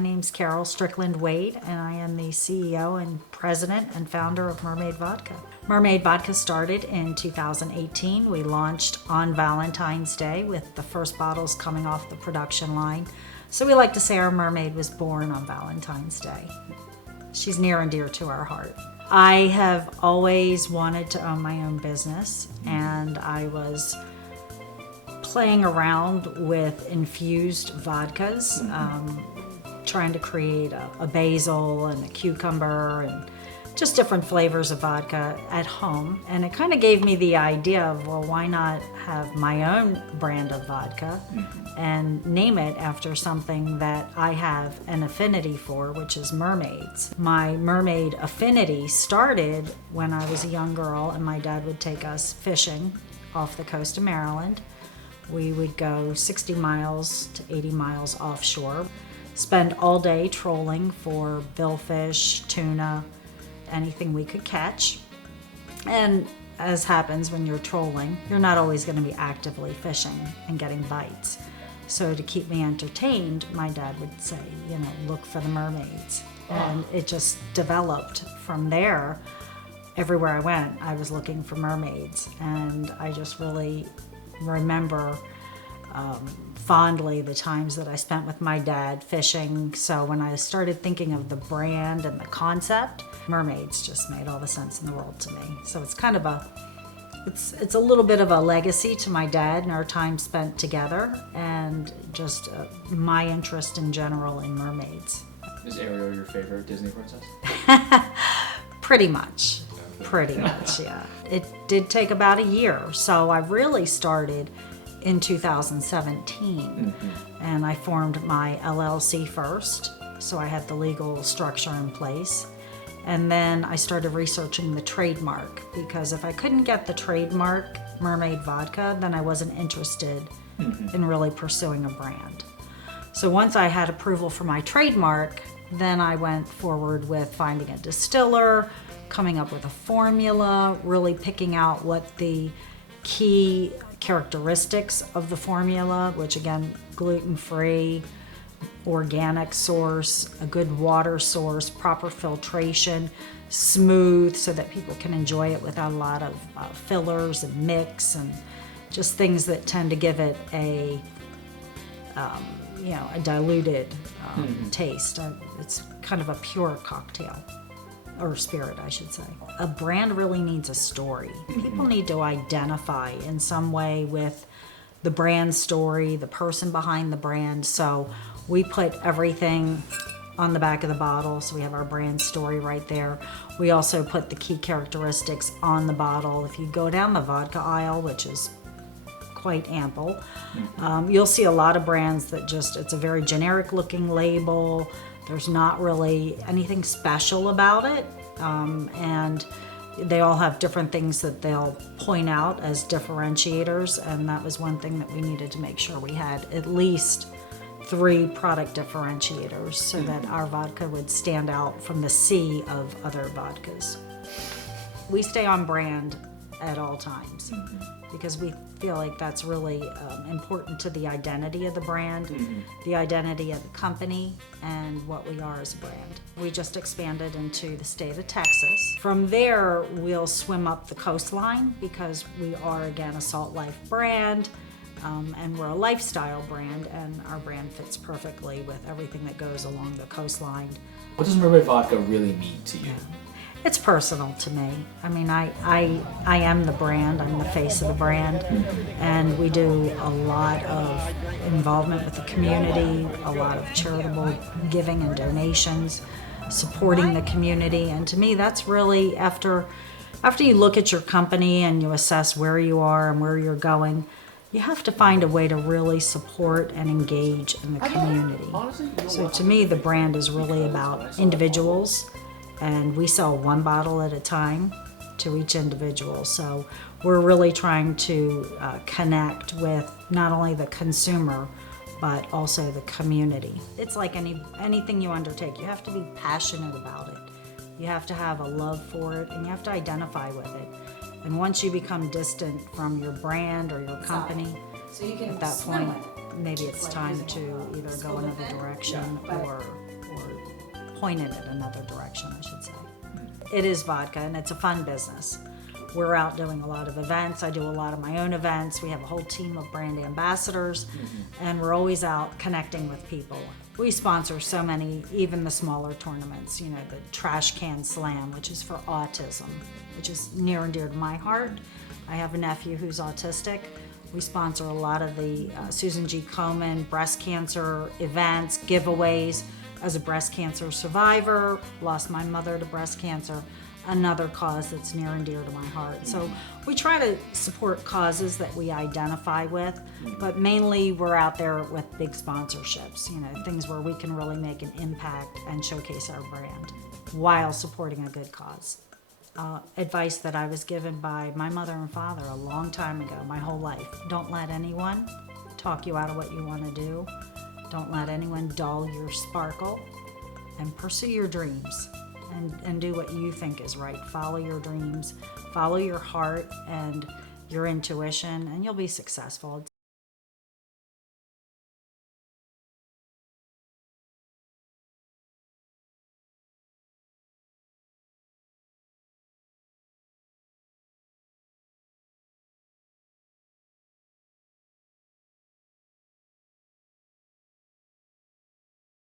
My name's Carol Strickland Wade, and I am the CEO and president and founder of Mermaid Vodka. Mermaid Vodka started in 2018. We launched on Valentine's Day with the first bottles coming off the production line. So we like to say our mermaid was born on Valentine's Day. She's near and dear to our heart. I have always wanted to own my own business, and I was playing around with infused vodkas, trying to create a basil and a cucumber and just different flavors of vodka at home. And it kind of gave me the idea of, well, why not have my own brand of vodka and name it after something that I have an affinity for, which is mermaids. My mermaid affinity started when I was a young girl and my dad would take us fishing off the coast of Maryland. We would go 60 miles to 80 miles offshore, spend all day trolling for billfish, tuna, anything we could catch. And as happens when you're trolling, you're not always going to be actively fishing and getting bites. So to keep me entertained, my dad would say, look for the mermaids. And it just developed from there. Everywhere I went, I was looking for mermaids. And I just really remember fondly the times that I spent with my dad fishing. So when I started thinking of the brand and the concept, mermaids just made all the sense in the world to me. So it's kind of it's a little bit of a legacy to my dad and our time spent together, and just my interest in general in mermaids. Is Ariel your favorite Disney princess? Pretty much, yeah. It did take about a year, so I really started in 2017, and I formed my LLC first, so I had the legal structure in place. And then I started researching the trademark, because if I couldn't get the trademark Mermaid Vodka, then I wasn't interested in really pursuing a brand. So once I had approval for my trademark, then I went forward with finding a distiller, coming up with a formula, really picking out what the key characteristics of the formula, which again, gluten-free, organic source, a good water source, proper filtration, smooth so that people can enjoy it without a lot of fillers and mix and just things that tend to give it a diluted taste. It's kind of a pure cocktail. Or spirit, I should say. A brand really needs a story. People need to identify in some way with the brand story, the person behind the brand. So we put everything on the back of the bottle, so we have our brand story right there. We also put the key characteristics on the bottle. If you go down the vodka aisle, which is quite ample, you'll see a lot of brands that it's a very generic looking label. There's not really anything special about it, and they all have different things that they'll point out as differentiators, and that was one thing that we needed to make sure we had at least 3 product differentiators so that our vodka would stand out from the sea of other vodkas. We stay on brand at all times because we feel like that's really important to the identity of the brand, the identity of the company, and what we are as a brand. We just expanded into the state of Texas. From there, we'll swim up the coastline because we are, again, a Salt Life brand, and we're a lifestyle brand, and our brand fits perfectly with everything that goes along the coastline. What does Mermaid Vodka really mean to you? It's personal to me. I mean, I am the brand. I'm the face of the brand, and we do a lot of involvement with the community, a lot of charitable giving and donations, supporting the community. And to me, that's really after you look at your company and you assess where you are and where you're going, you have to find a way to really support and engage in the community. So to me, the brand is really about individuals, and we sell 1 bottle at a time to each individual. So we're really trying to connect with not only the consumer, but also the community. It's like anything you undertake, you have to be passionate about it. You have to have a love for it, and you have to identify with it. And once you become distant from your brand or your company, at that point, maybe it's time to either go another direction or pointed it another direction, I should say. It is vodka, and it's a fun business. We're out doing a lot of events. I do a lot of my own events. We have a whole team of brand ambassadors, and we're always out connecting with people. We sponsor so many, even the smaller tournaments, the Trash Can Slam, which is for autism, which is near and dear to my heart. I have a nephew who's autistic. We sponsor a lot of the Susan G. Komen breast cancer events, giveaways. As a breast cancer survivor, lost my mother to breast cancer, another cause that's near and dear to my heart. So we try to support causes that we identify with, but mainly we're out there with big sponsorships, things where we can really make an impact and showcase our brand while supporting a good cause. Advice that I was given by my mother and father a long time ago, my whole life. Don't let anyone talk you out of what you want to do. Don't let anyone dull your sparkle, and pursue your dreams and do what you think is right. Follow your dreams, follow your heart and your intuition, and you'll be successful.